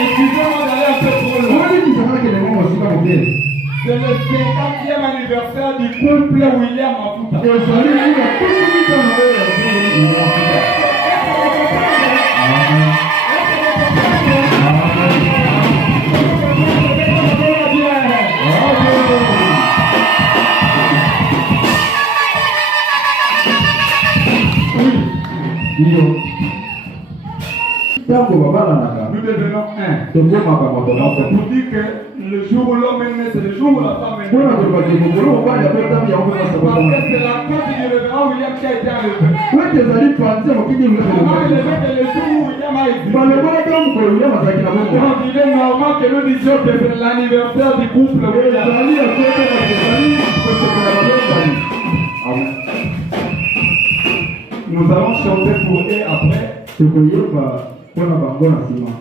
Excusez-moi d'aller un peu trop loin. C'est le 50e anniversaire du couple William Mafuta. Nous devenons un. C'est pour dire que le jour où l'homme est né, c'est le jour où la femme est née. Parce que c'est la côte du révérend William qui a été enlevé. Comment il est que le jour où William a été il est normal que nous disions que c'est l'anniversaire du couple William. Nous allons chanter pour eux après.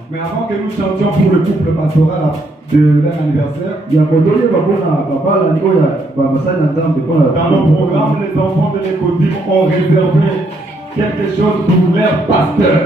Mais avant que nous chantions pour le couple pastoral de leur anniversaire, dans nos programmes, les enfants de l'école ont réservé quelque chose pour leur pasteur.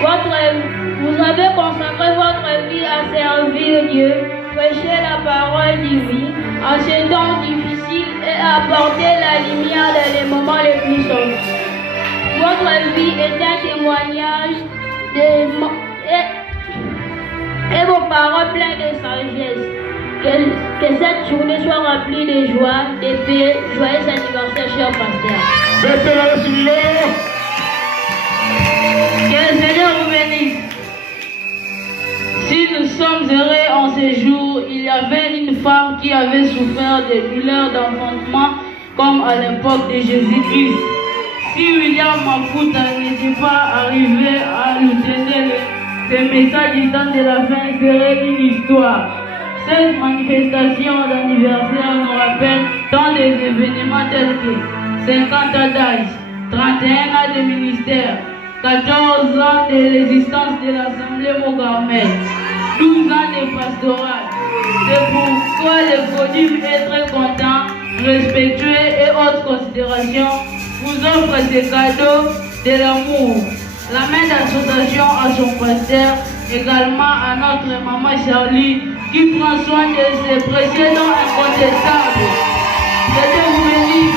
Vous avez consacré votre vie à servir Dieu, prêcher la parole divine, en ces temps difficiles et apporter la lumière dans les moments les plus sombres. Votre vie est un témoignage et vos paroles pleines de sagesse. Que cette journée soit remplie de joie, de paix. Joyeux anniversaire, cher pasteur. Que le Seigneur vous bénisse. Si nous sommes heureux en ces jours, il y avait une femme qui avait souffert de douleurs d'enfantement comme à l'époque de Jésus-Christ. Si William Mafuta n'était pas arrivé à nous donner le message du temps de la fin, serait une histoire. Cette manifestation d'anniversaire nous rappelle tant des événements tels que 50 ans d'âge, 31 ans de ministère, 14 ans de l'existence de l'Assemblée Mogamel, 12 ans de pastoral. C'est pourquoi le podium est très content, respectueux et autres considérations vous offre ces cadeaux de l'amour. La main d'association à son pasteur, également à notre maman Charlie, qui prend soin de ses précieux dons incontestables. Que Dieu vous bénisse.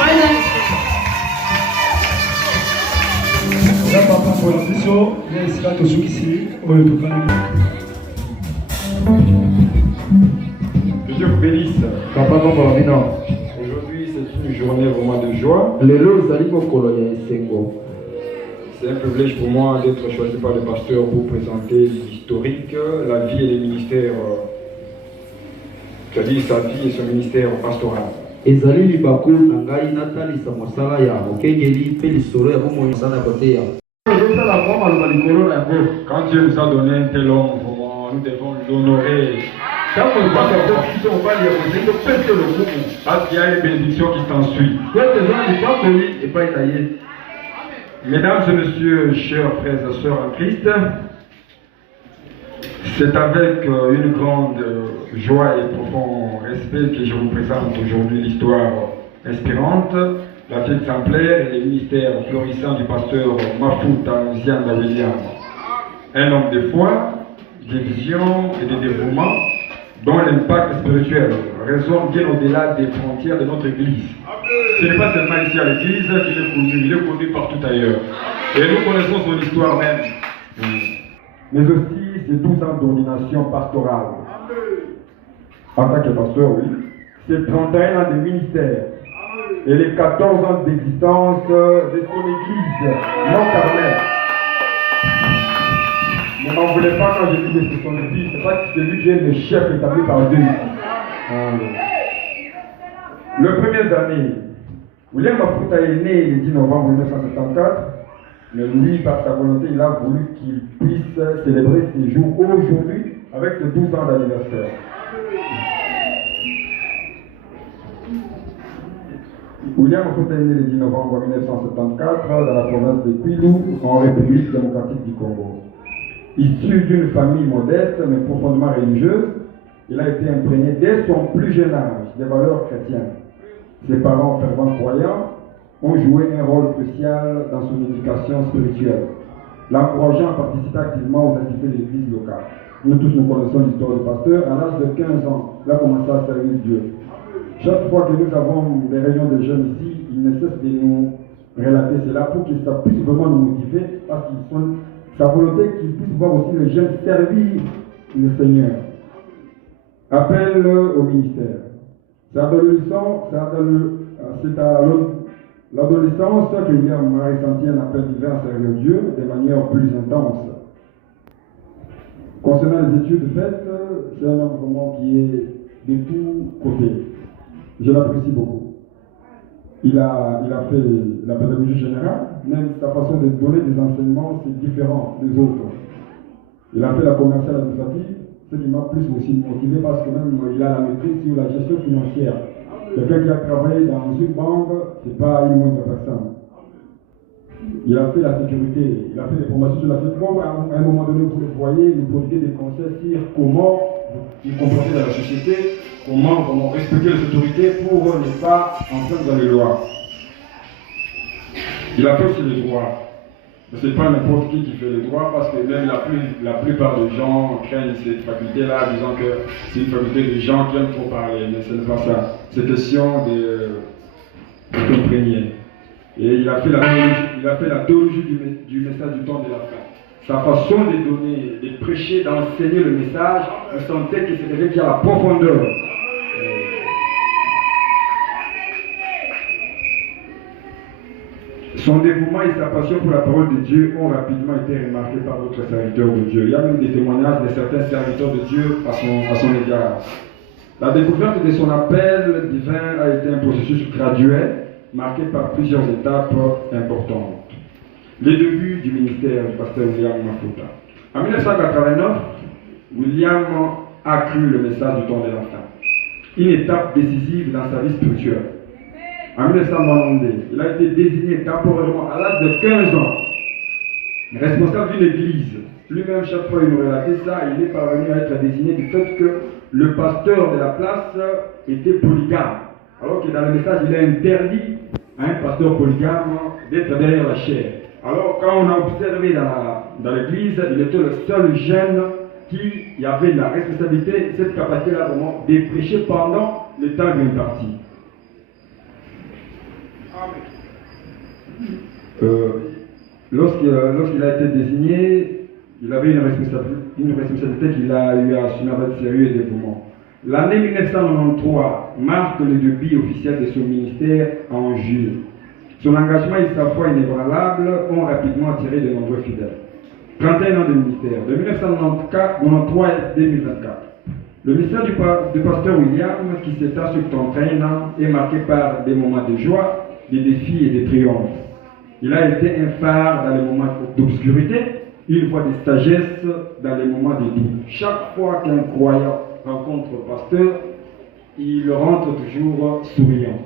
Que Dieu vous bénisse. Aujourd'hui, c'est une journée vraiment de joie. C'est un privilège pour moi d'être choisi par le pasteur pour présenter l'historique, la vie et les ministères, c'est-à-dire sa vie et son ministère pastoral. Quand Dieu nous a donné un tel homme, nous devons l'honorer. Parce qu'il y a une bénédiction qui s'ensuit. Mesdames et messieurs, chers frères et sœurs en Christ, c'est avec une grande joie et profond respect que je vous présente aujourd'hui l'histoire inspirante, la vie exemplaire et les ministères florissants du pasteur Mafuta Nzianda William. Un homme de foi, de vision et de dévouement, dont l'impact spirituel résonne bien au-delà des frontières de notre Église. Ce n'est pas seulement ici à l'Église qu'il est connu, il est connu partout ailleurs. Et nous connaissons son histoire même. Mais aussi ses 12 ans d'ordination pastorale. En tant que pasteur, oui. Ses 31 ans de ministère. Et les 14 ans d'existence de son Église non carnelle. Ne m'en voulez pas quand je dis que c'est son Église. C'est pas que c'est lui qui est le chef établi par Dieu. Le premier année, William Mafuta est né le 10 novembre 1974, mais lui, par sa volonté, il a voulu qu'il puisse célébrer ses jours aujourd'hui avec ses 12 ans d'anniversaire. William Mafuta est né le 10 novembre 1974 dans la province de Kwilu, en République démocratique du Congo. Issu d'une famille modeste mais profondément religieuse, il a été imprégné dès son plus jeune âge des valeurs chrétiennes. Ses parents fervents croyants ont joué un rôle crucial dans son éducation spirituelle, l'encourageant à participer activement aux activités de l'église locale. Nous tous nous connaissons l'histoire du pasteur. À l'âge de 15 ans, il a commencé à servir Dieu. Chaque fois que nous avons des réunions de jeunes ici, il ne cesse de nous relater cela pour que ça puisse vraiment nous motiver, parce qu'ils sont sa volonté qu'ils puissent voir aussi les jeunes servir le Seigneur. Appel au ministère. C'est à l'adolescence que William a ressenti un appel divin à servir Dieu de manière plus intense. Concernant les études faites, c'est un homme vraiment qui est de tous côtés. Je l'apprécie beaucoup. Il a fait la pédagogie générale, même sa façon de donner des enseignements, c'est différent des autres. Il a fait la commerciale administrative, ce qui m'a plus aussi motivé parce que même il a la maîtrise sur la gestion financière. Quelqu'un qui a travaillé dans une banque, ce n'est pas une moindre personne. Il a fait la sécurité, il a fait des formations sur la sécurité. À un moment donné, vous le voyez, il prodiguait des conseils sur comment il comporter dans la société, comment respecter les autorités pour ne pas entrer dans les lois. Il a fait aussi le droit. Ce n'est pas n'importe qui fait le droit, parce que même la plupart des gens craignent cette faculté-là, disant que c'est une faculté de gens qui aiment trop parler, mais ce n'est pas ça. C'est question de compreniez. Et il a fait la théologie du message du temps de la fin. Sa façon de donner, de prêcher, d'enseigner le message, vous sentez que c'est quelqu'un qui a la profondeur. Son dévouement et sa passion pour la parole de Dieu ont rapidement été remarqués par d'autres serviteurs de Dieu. Il y a même des témoignages de certains serviteurs de Dieu à son égard. La découverte de son appel divin a été un processus graduel, marqué par plusieurs étapes importantes. Les débuts du ministère du pasteur William Mafuta. En 1989, William a cru le message du temps de la fin, une étape décisive dans sa vie spirituelle. En 1992, il a été désigné temporairement à l'âge de 15 ans, responsable d'une église. Lui-même, chaque fois il nous relatait ça, il est parvenu à être désigné du fait que le pasteur de la place était polygame. Alors que dans le message, il est interdit à un pasteur polygame d'être derrière la chair. Alors, quand on a observé dans l'église, il était le seul jeune qui avait la responsabilité, cette capacité-là vraiment, de prêcher pendant le temps d'une partie. Lorsqu'il a été désigné, il avait une responsabilité qu'il a eu à assumer avec sérieux et dévouement. L'année 1993 marque le début officiel de son ministère en juillet. Son engagement et sa foi inébranlable ont rapidement attiré de nombreux fidèles. 31 ans de ministère, de 1993 à 2024. Le ministère du pasteur William, qui s'étend sur 31 ans, est marqué par des moments de joie, des défis et des triomphes. Il a été un phare dans les moments d'obscurité, une voix de sagesse dans les moments de doute. Chaque fois qu'un croyant rencontre le pasteur, il rentre toujours souriant.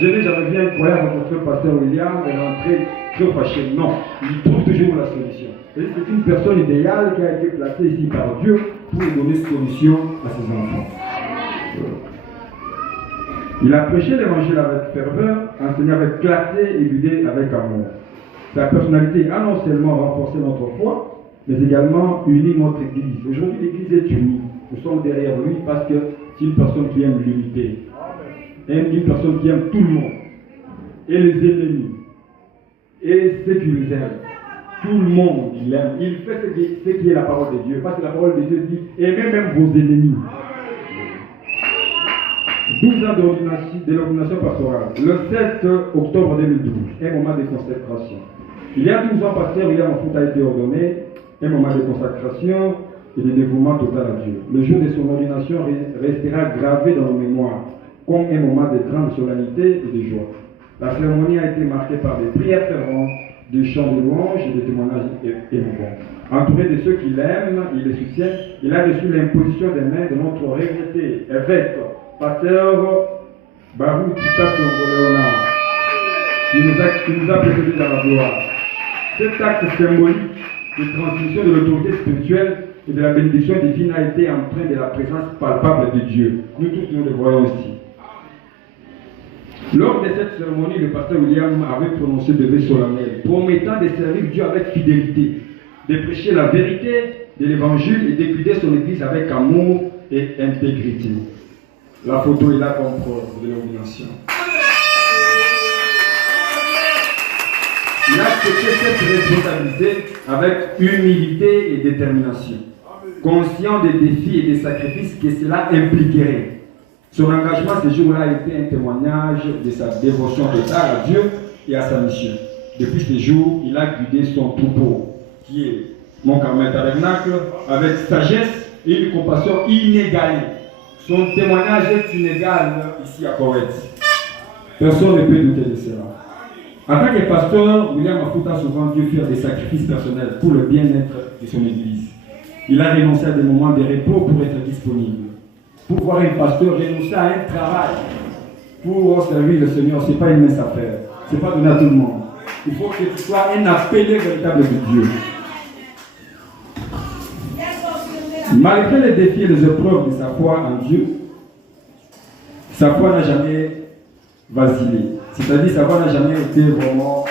Je n'ai jamais vu un croyant rencontrer le pasteur William et rentrer très fâché. Non, il trouve toujours la solution. Et c'est une personne idéale qui a été placée ici par Dieu pour donner solution à ses enfants. Il a prêché l'évangile avec ferveur, enseigné avec clarté et guidé avec amour. Sa personnalité a non seulement renforcé notre foi, mais également uni notre Église. Aujourd'hui, l'Église est unie. Nous sommes derrière lui parce que c'est une personne qui aime l'unité. Une personne qui aime tout le monde. Et les ennemis. Et ceux qui nous aiment. Tout le monde, il aime. Il fait ce qui est la parole de Dieu. Parce que la parole de Dieu dit, aimez même vos ennemis. 12 ans de l'ordination pastorale. Le 7 octobre 2012, un moment de consécration. Il y a 12 ans, pasteur William Mafuta a été ordonné, un moment de consacration et de dévouement total à Dieu. Le jour de son ordination restera gravé dans nos mémoires comme un moment de grande solennité et de joie. La cérémonie a été marquée par des prières ferventes, des chants de louanges et des témoignages émouvants. Entouré de ceux qui l'aiment, il les soutient, il a reçu l'imposition des mains de notre regretté évêque, pasteur Barou Tika Léonard, qui nous a précédés dans la gloire. Cet acte symbolique de transmission de l'autorité spirituelle et de la bénédiction divine a été empreint de la présence palpable de Dieu. Nous tous, nous le voyons ici. Lors de cette cérémonie, le pasteur William avait prononcé des vœux solennels, promettant de servir Dieu avec fidélité, de prêcher la vérité de l'évangile et de guider son église avec amour et intégrité. La photo est là comme preuve de l'ordination. Il a accepté cette responsabilité avec humilité et détermination, conscient des défis et des sacrifices que cela impliquerait. Son engagement ce jour-là a été un témoignage de sa dévotion totale à Dieu et à sa mission. Depuis ce jour, il a guidé son troupeau, qui est mon Carmel Tabernacle, avec sagesse et une compassion inégalée. Son témoignage est inégal ici à Corrèze. Personne ne peut douter de cela. En tant que pasteur, William Mafuta a souvent dû faire des sacrifices personnels pour le bien-être de son église. Il a renoncé à des moments de repos pour être disponible. Pour voir un pasteur renoncer à un travail pour servir le Seigneur, ce n'est pas une mince affaire. Ce n'est pas donné à tout le monde. Il faut que tu sois un appelé véritable de Dieu. Malgré les défis et les épreuves de sa foi en Dieu, sa foi n'a jamais vacillé. C'est-à-dire sa foi n'a jamais été vraiment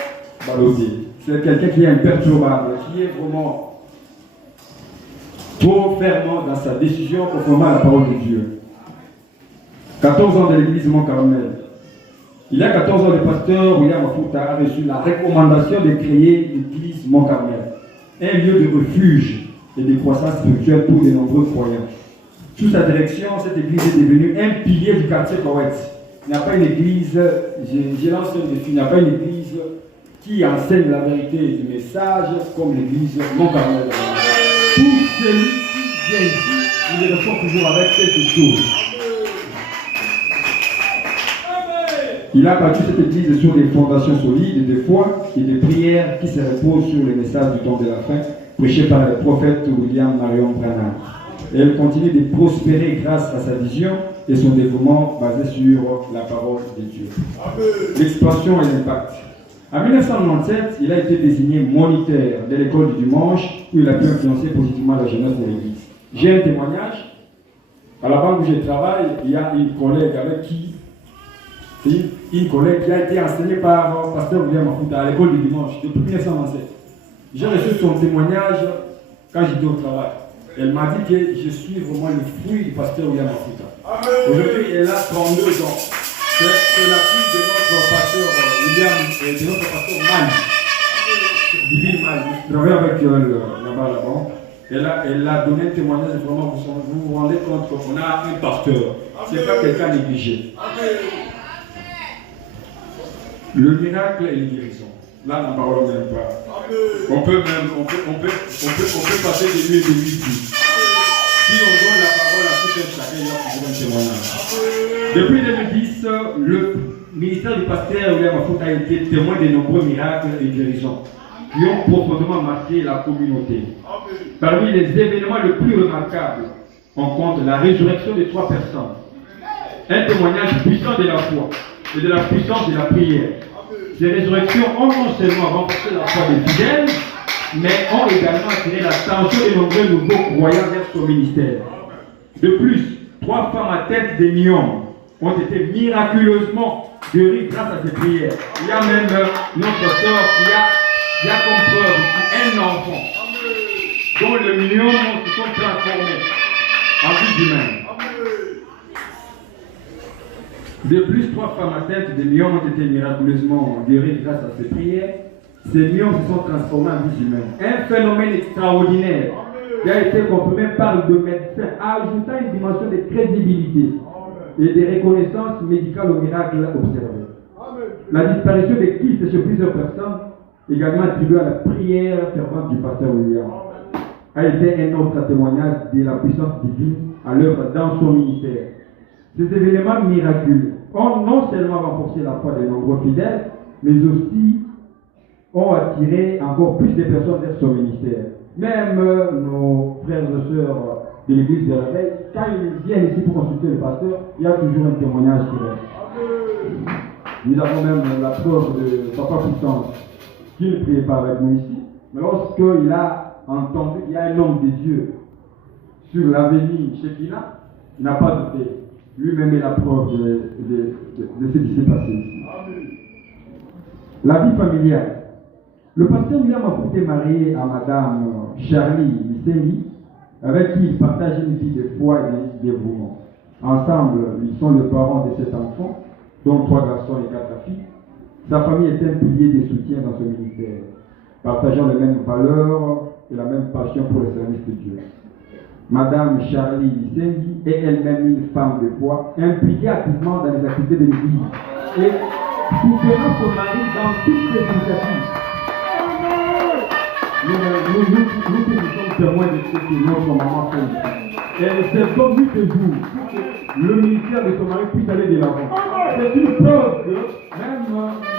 ballottée. c'est quelqu'un qui est imperturbable, qui est vraiment trop fermement dans sa décision conformément à la parole de Dieu. 14 ans de l'église Mont-Carmel. Il y a 14 ans, le pasteur William Mafuta a reçu la recommandation de créer l'église Mont-Carmel, un lieu de refuge et de croissance spirituelle pour de nombreux croyants. Sous sa direction, cette église est devenue un pilier du quartier Koweït. Il n'y a pas une église, j'ai lancé un défi, il n'y a pas une église qui enseigne la vérité du message comme l'église Mont-Carmel. Pour celui qui vient ici, il répond toujours avec quelque chose. Il a bâti cette église sur des fondations solides de foi et de prières qui se reposent sur le message du temps de la fin, prêché par le prophète William Marion Branham. Et elle continue de prospérer grâce à sa vision et son développement basé sur la parole de Dieu. L'expansion et l'impact. En 1997, il a été désigné moniteur de l'école du dimanche où il a pu influencer positivement la jeunesse de l'église. J'ai un témoignage. À la banque où je travaille, il y a une collègue avec qui une collègue qui a été enseignée par le pasteur William Mafuta à l'école du dimanche depuis 1927. J'ai reçu son témoignage quand j'étais au travail. Elle m'a dit que je suis vraiment le fruit du pasteur William Mafuta. Aujourd'hui, elle a 32 ans. C'est la fille de notre pasteur William et de notre pasteur Mal. Divine Mal. Je travaille avec là-bas, là-bas. Elle a donné un témoignage, vraiment, vous vous rendez compte qu'on a un pasteur. Ce n'est pas quelqu'un négligé. Le miracle et les guérisons. Là, n'en parlons même pas. On peut passer des nuits et des nuits. Si on donne la parole à tout un chacun, il y a toujours un témoignage. Depuis 2010, le ministère du pasteur William Mafuta a été témoin de nombreux miracles et guérisons qui ont profondément marqué la communauté. Parmi les événements les plus remarquables, on compte la résurrection de 3 personnes. Un témoignage puissant de la foi et de la puissance de la prière. Ces résurrections ont non seulement renforcé la foi des fidèles, mais ont également attiré l'attention de nombreux nouveaux croyants vers son ministère. De plus, 3 femmes à tête de lion ont été miraculeusement guéries grâce à ces prières. Il y a même notre sœur qui a comme preuve un enfant dont le million se sont transformés en vie humaine. De plus, 3 femmes à tête de lions ont été miraculeusement guéries grâce à ces prières. Ces lions se sont transformés en vie humaine. Un phénomène extraordinaire qui a été confirmé par le médecin, ajoutant une dimension de crédibilité et de reconnaissance médicale au miracle observé. La disparition des kystes chez plusieurs personnes, également attribuée à la prière fervente du pasteur William, a été un autre témoignage de la puissance divine à l'œuvre dans son ministère. Ces événements miraculeux ont non seulement renforcé la foi des nombreux fidèles, mais aussi ont attiré encore plus de personnes vers son ministère. Même nos frères et sœurs de l'église de la Veille, quand ils viennent ici pour consulter le pasteur, il y a toujours un témoignage qui reste. Nous avons même la preuve de Papa Puissance qui ne priait pas avec nous ici, mais lorsqu'il a entendu qu'il y a un homme de Dieu sur l'avenue Shekina, il n'a pas douté. Lui-même est la preuve de ce qui s'est passé ici. La vie familiale. Le pasteur William Mafuta est marié à Madame Charlie Lisengi, avec qui il partage une vie de foi et de dévouement. Ensemble, ils sont les parents de 7 enfants, dont 3 garçons et 4 filles. Sa famille est un pilier de soutien dans ce ministère, partageant les mêmes valeurs et la même passion pour le service de Dieu. Madame Charlie Lisengi est elle-même une femme de foi, impliquée activement dans les activités de l'Église et soutenant son mari dans toutes les initiatives. Nous sommes témoins de ce que notre maman fait. Et c'est comme lui que jour, le ministère de son mari puisse aller de l'avant. C'est une preuve que même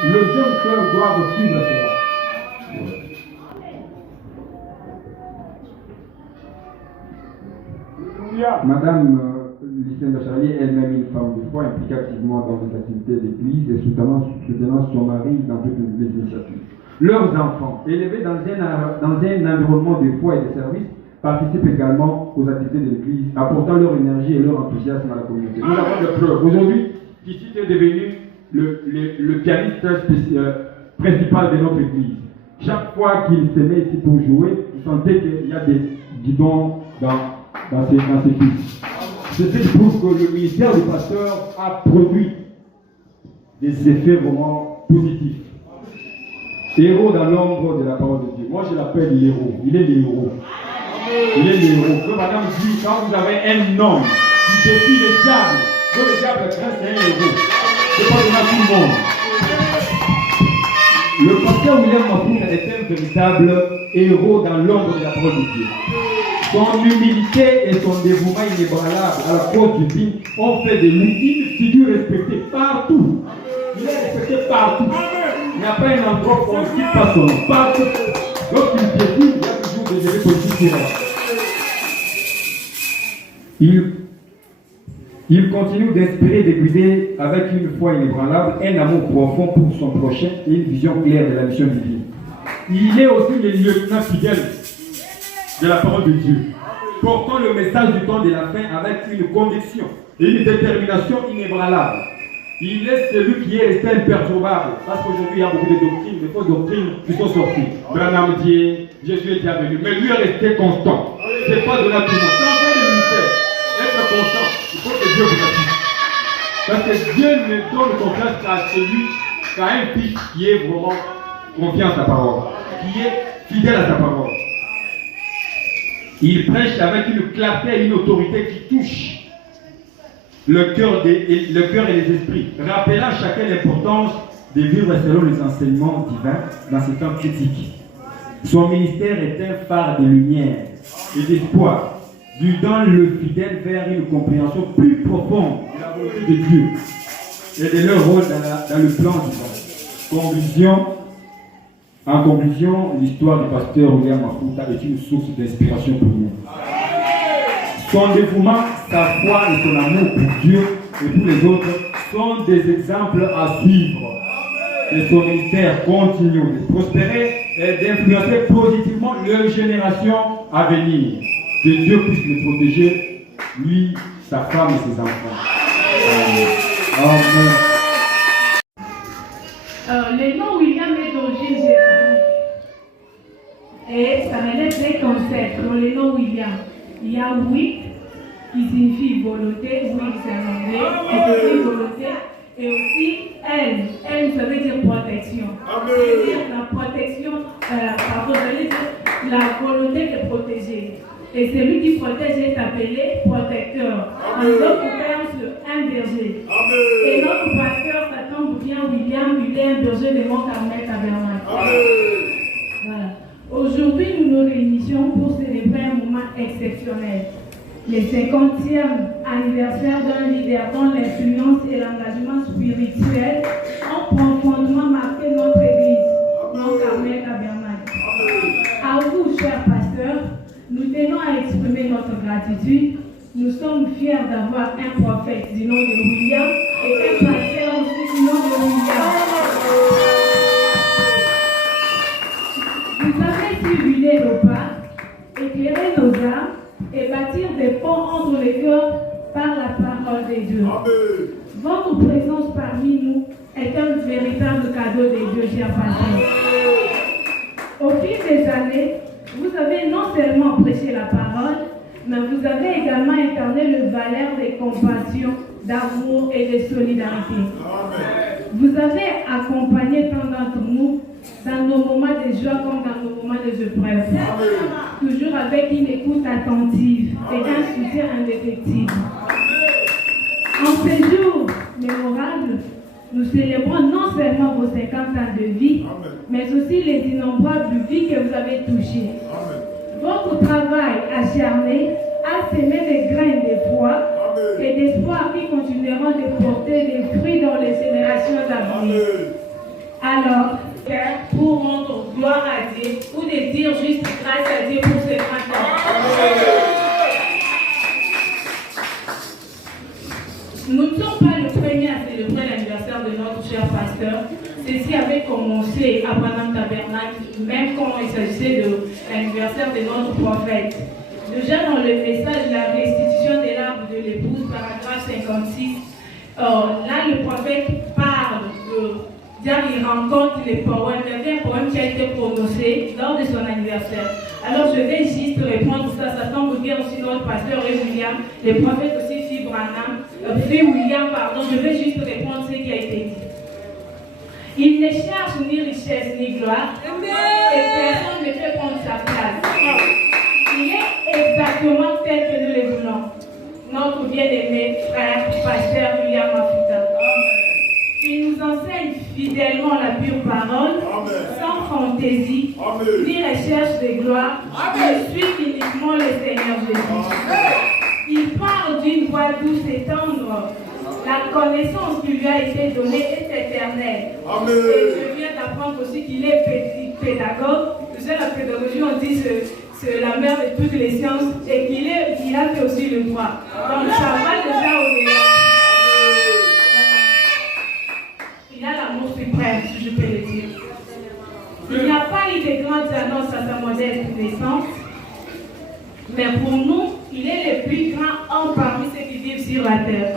le jeune cœur doit suivre cela. Madame Lycène Charlie est elle-même une femme de foi impliquée activement dans les activités d'église et soutenant son mari dans toutes les initiatives. Leurs enfants, élevés dans un environnement de foi et de service, participent également aux activités de l'église, apportant leur énergie et leur enthousiasme à la communauté. Nous avons des preuves. Aujourd'hui, ici est devenu le pianiste principal de notre église. Chaque fois qu'il se met ici pour jouer, vous sentez qu'il y a des guidons dans ses fils. C'est ce qui prouve que le ministère du pasteur a produit des effets vraiment positifs. Héros dans l'ombre de la parole de Dieu. Moi je l'appelle l'héros. Il est l'héros. Il est l'héros. Que madame dit, quand vous avez un homme qui défie le diable, que le diable craint, c'est un héros. C'est pas donné à tout le monde. Le pasteur William Mafout est un véritable héros dans l'ombre de la parole de Dieu. Son humilité et son dévouement inébranlable à la cause du bien ont fait de lui une figure respectée partout. Il est respecté partout. Il n'y a pas un endroit où on ne dit pas son nom. Partout. Lorsqu'il piétine, il y a toujours des effets politiques qui restent. Il continue d'inspirer et de guider avec une foi inébranlable, un amour profond pour son prochain et une vision claire de la mission divine. Il est aussi le lieutenant fidèle de la parole de Dieu, portant le message du temps de la fin avec une conviction et une détermination inébranlable. Il est celui qui est resté imperturbable, parce qu'aujourd'hui il y a beaucoup de doctrines, de fausses doctrines qui sont sorties. Branham dit, Jésus est déjà venu, mais lui est resté constant. C'est pas donné à tout le monde. Sans faire le ministère, être constant, il faut que Dieu vous assiste. Parce que Dieu ne donne confiance qu'à celui, qu'à un fils qui est vraiment confiant à sa parole, qui est fidèle à sa parole. Il prêche avec une clarté et une autorité qui touche le cœur et les esprits, rappelant à chacun l'importance de vivre selon les enseignements divins dans ces temps critiques. Son ministère est un phare de lumière et d'espoir, guidant le fidèle vers une compréhension plus profonde de la volonté de Dieu et de leur rôle dans le plan divin. En conclusion, l'histoire du pasteur William Mafout est une source d'inspiration pour nous. Son dévouement, sa foi et son amour pour Dieu et pour les autres sont des exemples à suivre. Et son ministère continue de prospérer et d'influencer positivement les générations à venir. Que Dieu puisse le protéger, lui, sa femme et ses enfants. Amen. Le nom William est d'origine germanique. Et ça relève des concepts dans le nom William. Il y a Wick qui signifie volonté, Wick c'est en anglais, qui signifie volonté, et aussi elle ça veut dire protection. C'est-à-dire la protection, la volonté de protéger. Et celui qui protège est appelé protecteur. En d'autres termes, un berger. Et notre pasteur, ça tombe bien, William, il est un berger de Mont-Carmel Tabernacle. Voilà. Aujourd'hui, nous nous réunissons pour célébrer un moment exceptionnel. Le 50e anniversaire d'un leader dont l'influence et l'engagement spirituel ont profondément marqué notre église, Mont-Carmel Tabernacle. À vous, chers pasteurs, nous tenons à exprimer notre gratitude. Nous sommes fiers d'avoir un prophète du nom de William et un pasteur aussi du nom de William. Vous avez suivi nos pas, éclairer nos âmes et bâtir des ponts entre les cœurs par la parole de Dieu. Votre présence parmi nous est un véritable cadeau de Dieu, chers pasteurs. Au fil des années, vous avez non seulement prêché la parole, mais vous avez également incarné le valeur de compassion, d'amour et de solidarité. Vous avez accompagné tant d'entre nous dans nos moments de joie comme dans nos moments d'épreuve, toujours avec une écoute attentive et un soutien indéfectible. En ces jours mémorables, nous célébrons non seulement vos 50 ans de vie, mais aussi les innombrables vies que vous avez touchées. Votre travail acharné a semé des graines de foi et d'espoir qui continueront de porter des fruits dans les générations à venir. Alors, pour rendre gloire à Dieu ou de dire juste grâce à Dieu pour ce grand temps. Nous ne sommes pas le premier à célébrer l'anniversaire de notre cher pasteur. Ceci avait commencé à Branham Tabernacle, même quand il s'agissait de l'anniversaire de notre prophète. Déjà dans le message de la restitution de l'arbre de l'épouse, paragraphe 56, là le prophète parle il rencontre les poèmes. Il y avait un poème qui a été prononcé lors de son anniversaire. Alors je vais juste répondre ça tombe bien aussi notre pasteur William, le prophète aussi Fille William, je vais juste répondre ce qui a été dit. Il ne cherche ni richesse ni gloire, et personne ne peut prendre sa place. Il est exactement tel que nous le voulons. Notre bien-aimé frère, pasteur William Mafuta. Il nous enseigne fidèlement la pure parole, sans fantaisie, ni recherche de gloire, mais suit uniquement le Seigneur Jésus. Il parle d'une voix douce et tendre. La connaissance qui lui a été donnée est éternelle. Et je viens d'apprendre aussi qu'il est pédagogue. Vous savez, la pédagogie, on dit c'est la mère de toutes les sciences et qu'il a fait aussi le droit. Donc ça va déjà au-delà. Il a l'amour suprême, si je peux le dire. Il n'y a pas eu de grandes annonces à sa modeste naissance, mais pour nous, il est le plus grand homme parmi ceux qui vivent sur la terre.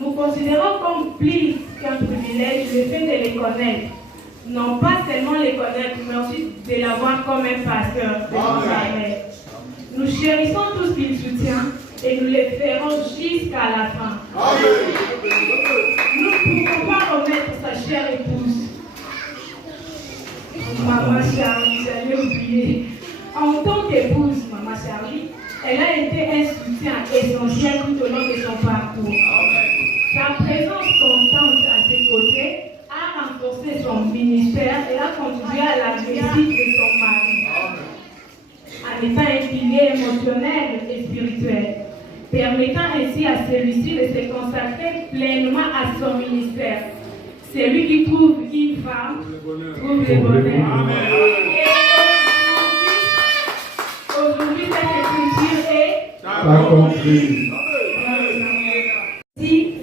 Nous considérons comme plus qu'un privilège le fait de les connaître. Non pas seulement les connaître, mais aussi de l'avoir comme un pasteur de notre armée. Nous chérissons tout ce qu'il soutient et nous le ferons jusqu'à la fin. Nous ne pouvons pas remettre sa chère épouse. Maman Charlie, j'allais oublier. En tant qu'épouse, Maman Charlie, elle a été un soutien essentiel tout au long de son parcours. Sa présence constante à ses côtés a renforcé son ministère et a contribué à la réussite de son mari. En étant un pilier émotionnel et spirituel, permettant ainsi à celui-ci de se consacrer pleinement à son ministère. Celui qui trouve une femme trouve le bonheur. Et aujourd'hui, cette écriture est accomplie.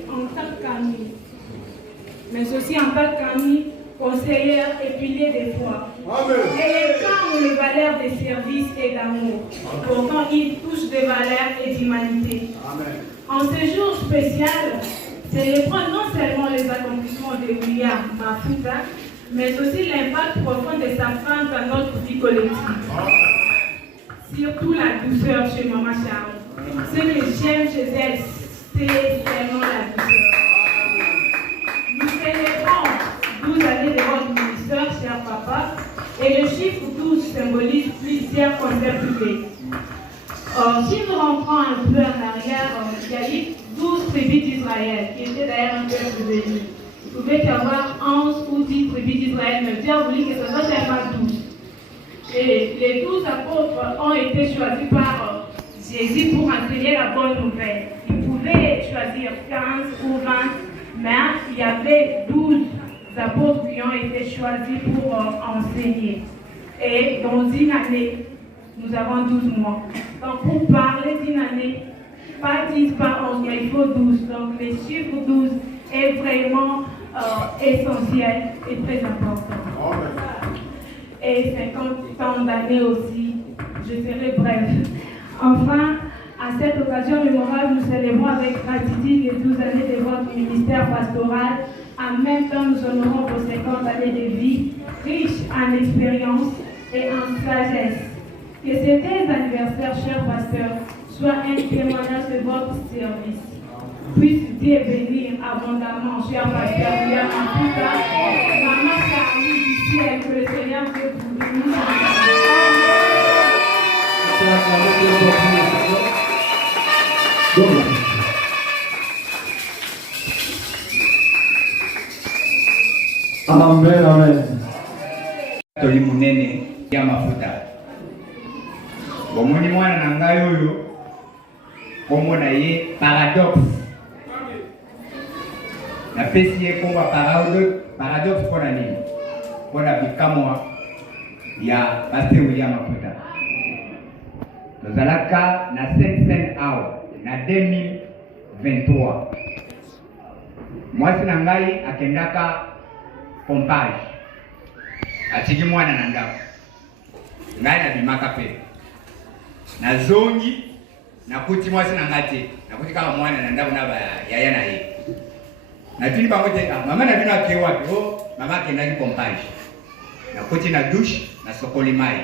En tant qu'amie, mais aussi en tant qu'amie, conseillère et pilier de foi. Elle incarne les valeurs de service et d'amour. Pourtant, il touche des valeurs et d'humanité. En ce jour spécial, célébrons non seulement les accomplissements de William Mafuta, mais aussi l'impact profond de sa femme dans notre vie collective. Surtout la douceur chez Maman Charlie. Ce que j'aime chez elle, c'est vraiment la douceur. Nous célébrons 12 années de votre ministère, cher papa, et le chiffre 12 symbolise plusieurs concepts privés. Si nous rentrons un peu en arrière, il y a eu 12 tribus d'Israël, qui étaient d'ailleurs un peuple béni. Vous pouvez avoir 11 ou 10 tribus d'Israël, mais Dieu a voulu que ce soit seulement 12. Et les 12 apôtres ont été choisis par Jésus pour enseigner la bonne nouvelle. Il pouvait choisir 15 ou 20, mais il y avait 12 apôtres qui ont été choisis pour enseigner. Et dans une année, nous avons 12 mois. Donc pour parler d'une année, pas 10, pas 11, mais il faut 12. Donc le chiffre 12 est vraiment essentiel et très important. Et 50 ans d'années aussi, je serai bref. Enfin, à cette occasion mémorable, nous célébrons avec gratitude les 12 années de votre ministère pastoral. En même temps, nous honorons vos 50 années de vie, riches en expérience et en sagesse. Que ces 15 anniversaires, chers pasteurs, soient un témoignage de votre service. Puisse Dieu bénir abondamment, chers pasteurs, William Mafuta, Maman Charlie du ciel, que le Seigneur Dieu vous bénisse. Amen, amen. Toli munene ya mafuta. Bomoni mwana na ngai oyo komona ye paradoxe. Na pesi ye komba paradoxe pona nini? Pona bikamwa ya Pasteur William Mafuta. Tozalaka na Saint Awa na 2023. Mwasi na ngai akendaka pompage. Atiki mwana na ndako. Ngai na bimaka pe. Na zongi na kuti mwasi na ngate. Na kuti kama mwana na ndako na ba yaya na ye. Na tuni bango te maman na bino ake wapi maman kendaki pompage. Na koti na douche na sokoli mai.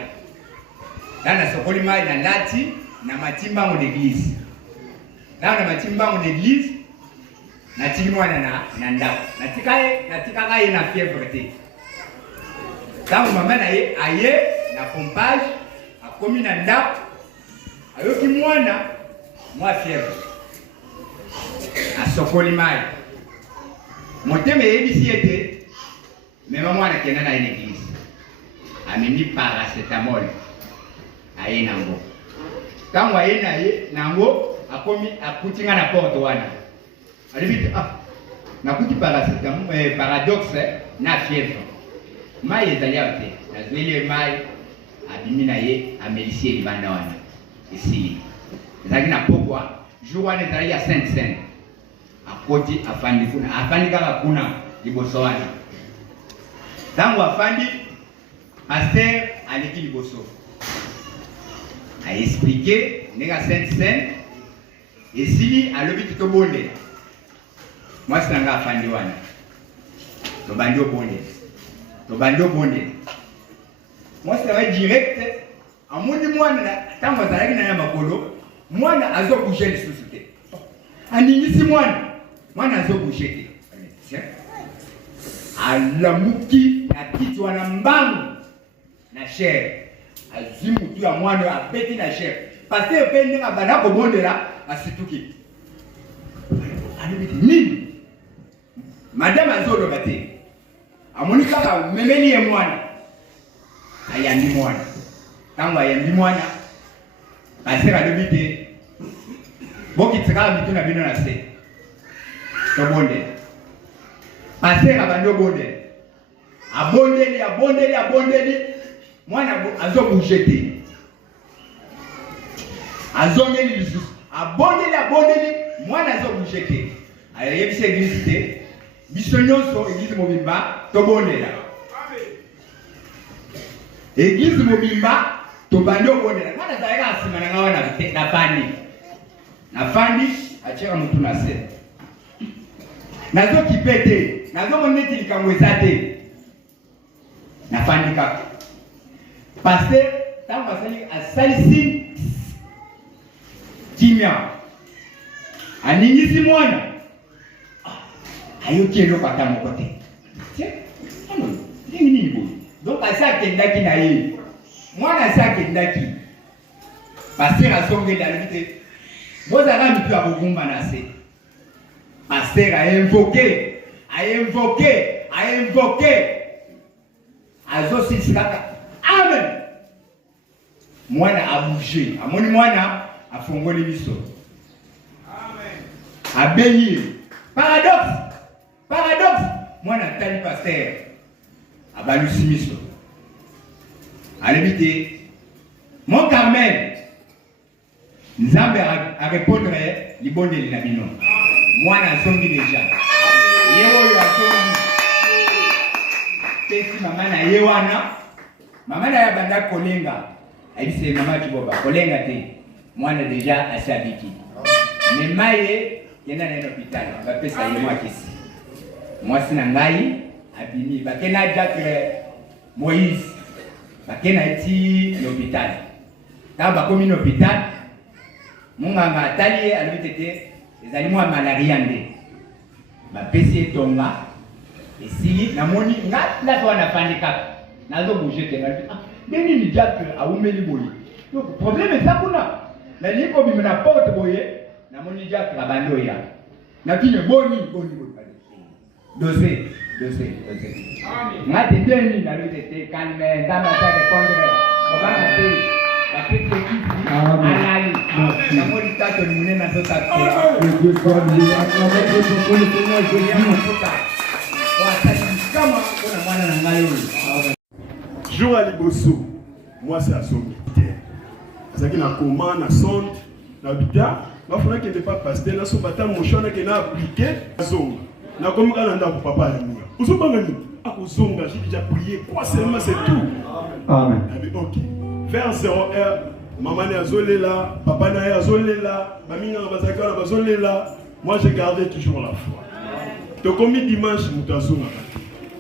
Na sokoli mai na lati na matimba mo d'église. Na matimba mo d'église na tiki mwana na ndako. Na tika ye na fièvre te. Tango maman na ye aye na pompage akomi na ndako. Ayoki mwana mwa fièvre. Asokoli mai. Motema yebisi ete mema mwana kenda na l'église. Ameni paracetamol. Aye nango. Tango aye na ye nango akomi akutinga na porte wana. Alibiti nakuti paracetamol paradoxe na fièvre. Mai ezali ate. Nazweli mai abimi na ye amelisie libanda wana. Ici. Ezali na pokwa jour wana ezali ya Sainte-Seine. Akoti afandi kuna afandi kaka kuna liboso wana. Tango afandi pasteur aleki liboso. A expliqué nega Sainte-Seine esili alobi tobonde. Moi sanga afandi wana. Tobandi obonde. Moi c'est direct amoni mwana tango azalaki na makolo mwana azo bouger lisusu te. Aningisi mwana azo bouger te. Alamuki na kiti wana mbangu na chair. Azimu tu ya mwana abeti na chair. Parce que pende ka bana ko bondela asituki. Alibiti nini? Madame azolo bate. Amoni kaka memeli ye mwana. Ayandi mwana. Tango ayandi mwana. Passer alibiti. Boki tsaka bitu na bino na se. To bonde. Passer abando bonde. Abondeli. Mwana azo bouger. Azongeli lisusu. Abondeli mwana azo bouger. Ayebise église te. Biso nyonso église mobimba to bondela. Église mobimba to bando bondela. Mwana zaika asima na ngawa na pani. Na fandi acheka mutu na se. Nazo kipete, nazo moneti likamwezate. Na fandi kaka. Pasteur tango asalisi kimia. Aningisi mwana. Ayoki eloko ata moko te. Tiens, nini boye. Donc asakendaki na ye. Mwana asakendaki. Pasteur asongeli alobi te. Bozala mitu ya bogumba na se. Pasteur a invoqué. Azo sisikaka. Amen. Mwana a bougé. Amoni mwana a fongoli biso. Amen. A béni. Paradoxe. Mwana tali pasteur. A balusi miso. Alebite. Mon Carmel. Nzambe a répondre libondeli na bino. Mwana asongi deja. Yewo asongi. Pesi mama na yewana. Mama na ya banda kolenga. Aise mama kiboba kolenga te. Mwana deja ashabiki. Nemaye yenda na hôpital. Ba pesa ye mwa kisi. Mwasi na ngai abimi bakena Jacques Moïse. Bakena eti l'hôpital. Ta ba komi l'hôpital. Munganga atali alibitete ezali mwa malaria nde. Ba pesi etonga. Esili namoni ngata wana fandika. Nazo bouger te na Deni ni Jacques aumeli boye. Donc problème est ça kuna. Na liko bimi na porte boye. Na moni Jacques la bando ya. Na kine boni. Dosé. Amen. Ngati deni na lutete calme ndama ta répondre. Obana te. La petite équipe. Alali. Na moni tato ni munena sota. Dieu soit béni. Acclamez Dieu pour le Seigneur Jésus. Kama kuna mwana na ngai huyu. Jour à Liboso, moi c'est à son militaire. C'est qu'il a comment, na sonde, na bita, ma frère qui n'était pas pasteur, na son bâtard, mon chien qui n'a appliqué, zonga. Na comme quand on a pour papa et moi. Vous avez pas gagné. Ah, au zonga, j'ai déjà prié. Quoi seulement c'est tout. Amen. Ok. Vers 0h, maman est azolé là, papa est azolé là, mamie est azolé là. Moi j'ai gardé toujours la foi. tokomi dimanche mutazunga.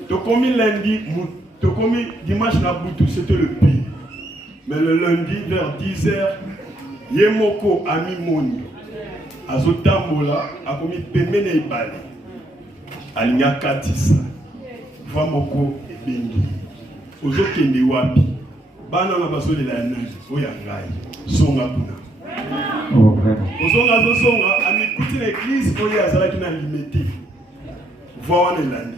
Tokomi lundi, tokomi dimanche na butu, c'était le pire. Mais le lundi vers 10h, Yemoko ami Mondo. Azotambola, akomi pemene ibale. Alinya katisa. Vamoko ebengi. Ozo kende wapi. Bana na baso de la nage. Oya ngai. Songa kuna. Oh, vraiment. Ozonga zozonga, ami kuti na église, oya azalaki na limité. Voa ne landi.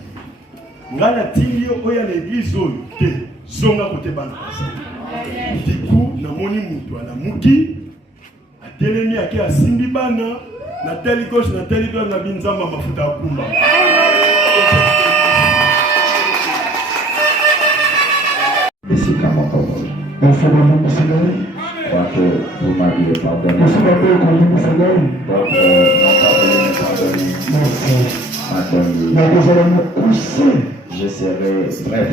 Ngana tingi oya na église oyo te. Songa kote bana basa. Diku na moni mutu ala muki. Atelemi ake asimbi bana. Na teli gauche na teli droite na binzamba mafuta akumba. Ici, comme on parle. Crois que vous m'avez pardonné. Donc, non pardonné, pardonné. Je serai bref.